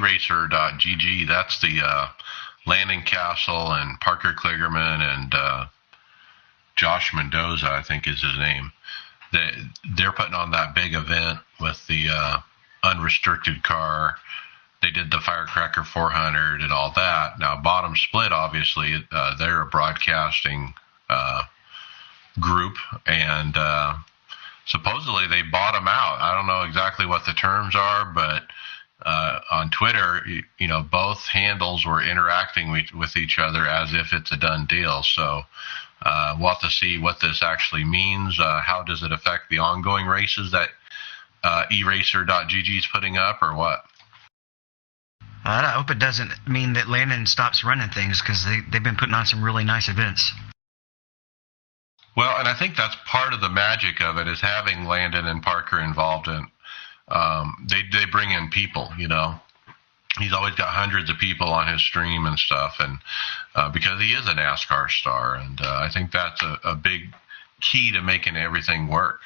iRacer.gg. That's the Landon Castle and Parker Kligerman and Josh Mendoza, I think is his name. They're putting on that big event with the unrestricted car. They did the Firecracker 400 and all that. Now, Bottom Split, obviously, they're a broadcasting group, and supposedly they bought them out. I don't know exactly what the terms are, but on Twitter, both handles were interacting with each other as if it's a done deal. So we'll have to see what this actually means. How does it affect the ongoing races that iRacer.gg is putting up, or what? I hope it doesn't mean that Landon stops running things, because they've been putting on some really nice events. Well, and I think that's part of the magic of it, is having Landon and Parker involved in. They bring in people, He's always got hundreds of people on his stream and stuff, and because he is a NASCAR star, and I think that's a big key to making everything work.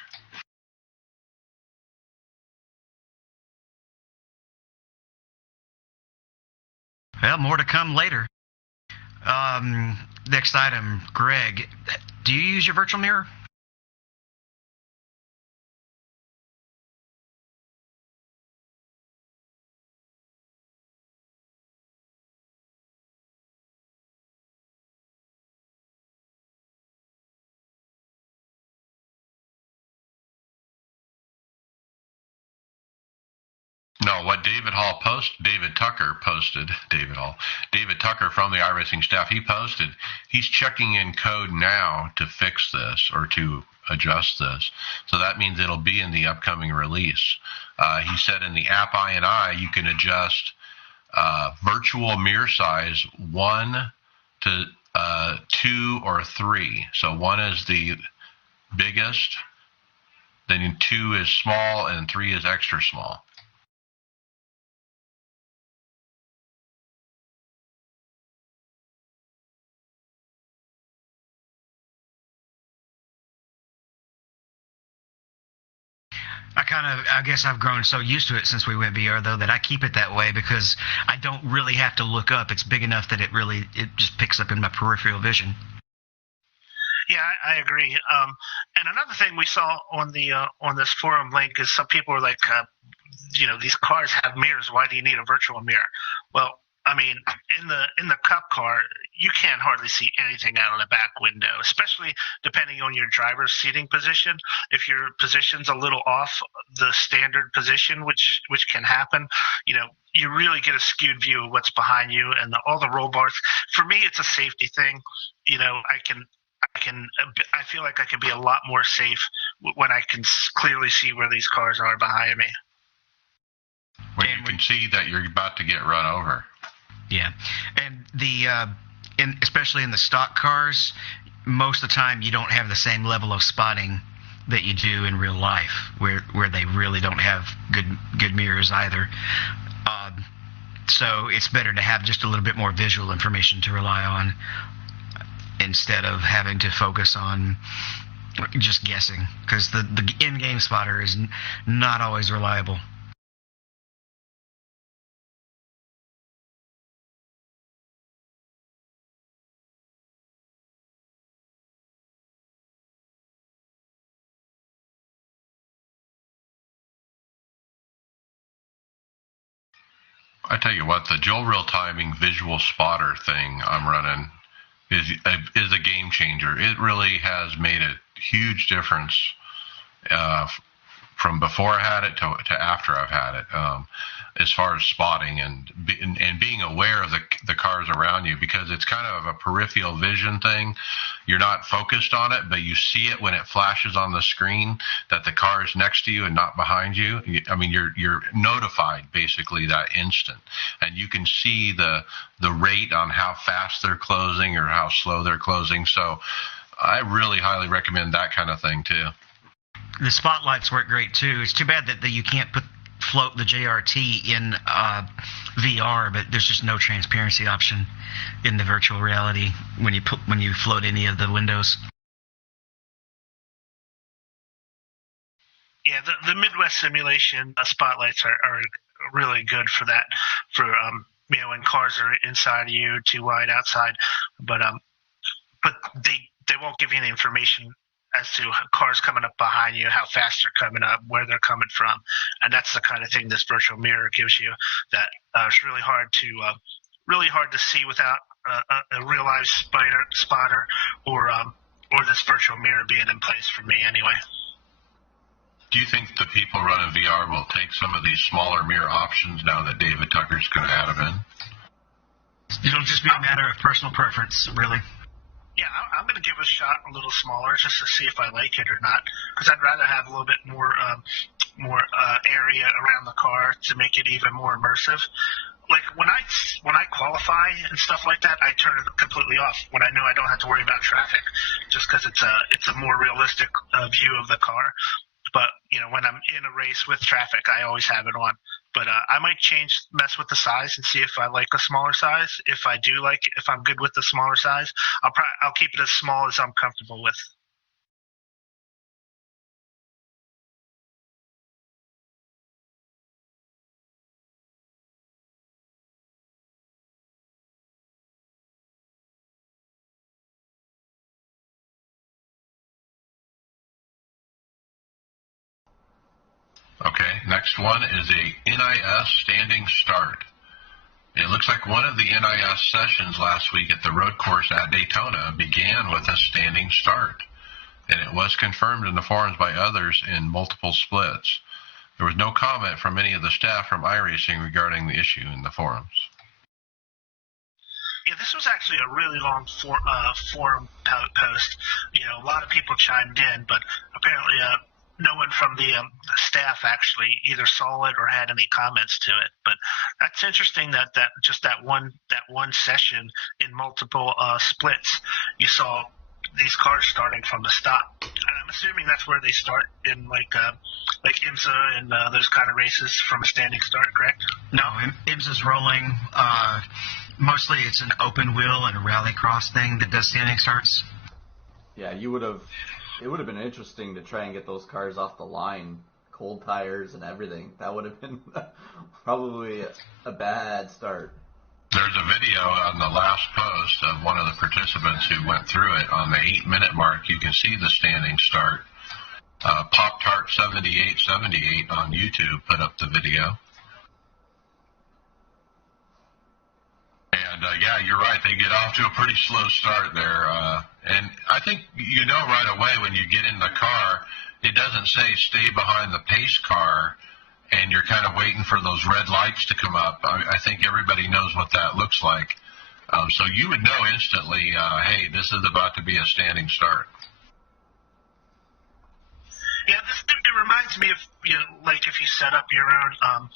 Well, more to come later. Next item, Greg, do you use your virtual mirror? No, what David Tucker from the iRacing staff, he posted, he's checking in code now to fix this or to adjust this. So that means it'll be in the upcoming release. He said in the app INI, you can adjust virtual mirror size 1 to 2 or 3. So 1 is the biggest, then 2 is small, and 3 is extra small. I guess I've grown so used to it since we went VR, though, that I keep it that way because I don't really have to look up. It's big enough that it just picks up in my peripheral vision. Yeah, I agree. And another thing we saw on the on this forum link is some people are like, these cars have mirrors. Why do you need a virtual mirror? Well, I mean, in the Cup car, you can't hardly see anything out of the back window, especially depending on your driver's seating position. If your position's a little off the standard position, which can happen, you really get a skewed view of what's behind you and all the roll bars. For me, it's a safety thing. I feel like I can be a lot more safe when I can clearly see where these cars are behind me. When you can see that you're about to get run over. Yeah, and especially in the stock cars, most of the time you don't have the same level of spotting that you do in real life, where they really don't have good mirrors either. So it's better to have just a little bit more visual information to rely on instead of having to focus on just guessing, because the in-game spotter is not always reliable. I tell you what, the dual real timing visual spotter thing I'm running is a game changer. It really has made a huge difference from before I had it to after I've had it, as far as spotting and being aware of the cars around you, because it's kind of a peripheral vision thing. You're not focused on it, but you see it when it flashes on the screen that the car is next to you and not behind you. I mean, you're notified basically that instant, and you can see the rate on how fast they're closing or how slow they're closing. So I really highly recommend that kind of thing too. The spotlights work great too. It's too bad that you can't float the JRT in VR, but there's just no transparency option in the virtual reality when you float any of the windows. Yeah, the Midwest simulation spotlights are really good for that. For when cars are inside of you, too wide outside, but they won't give you any information as to cars coming up behind you, how fast they're coming up, where they're coming from, and that's the kind of thing this virtual mirror gives you that it's really hard to see without a real live spotter or this virtual mirror being in place for me anyway. Do you think the people running VR will take some of these smaller mirror options now that David Tucker's going to add them in? It'll just be a matter of personal preference, really. Yeah, I'm going to give a shot a little smaller just to see if I like it or not, because I'd rather have a little bit more area around the car to make it even more immersive. Like when I qualify and stuff like that, I turn it completely off when I know I don't have to worry about traffic, just because it's a more realistic view of the car. But when I'm in a race with traffic, I always have it on. But I might mess with the size and see if I like a smaller size. If I'm good with the smaller size, I'll keep it as small as I'm comfortable with. Okay, next one is a NIS standing start. It looks like one of the NIS sessions last week at the road course at Daytona began with a standing start, and it was confirmed in the forums by others in multiple splits. There was no comment from any of the staff from iRacing regarding the issue in the forums. Yeah, this was actually a really long forum post. A lot of people chimed in, but apparently no one from the staff actually either saw it or had any comments to it. But that's interesting that one session in multiple splits, you saw these cars starting from the stop. And I'm assuming that's where they start in like IMSA and those kind of races from a standing start, correct? No, IMSA's rolling. Mostly it's an open wheel and a rallycross thing that does standing starts. Yeah, it would have been interesting to try and get those cars off the line, cold tires and everything. That would have been probably a bad start. There's a video on the last post of one of the participants who went through it. On the 8-minute mark, you can see the standing start. Pop-Tart 7878 on YouTube put up the video. And yeah, you're right. They get off to a pretty slow start there. And I think right away when you get in the car, it doesn't say stay behind the pace car and you're kind of waiting for those red lights to come up. I think everybody knows what that looks like. So you would know instantly, hey, this is about to be a standing start. Yeah, it reminds me of like if you set up your own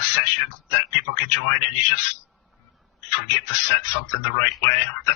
session that people can join and you just forget to set something the right way.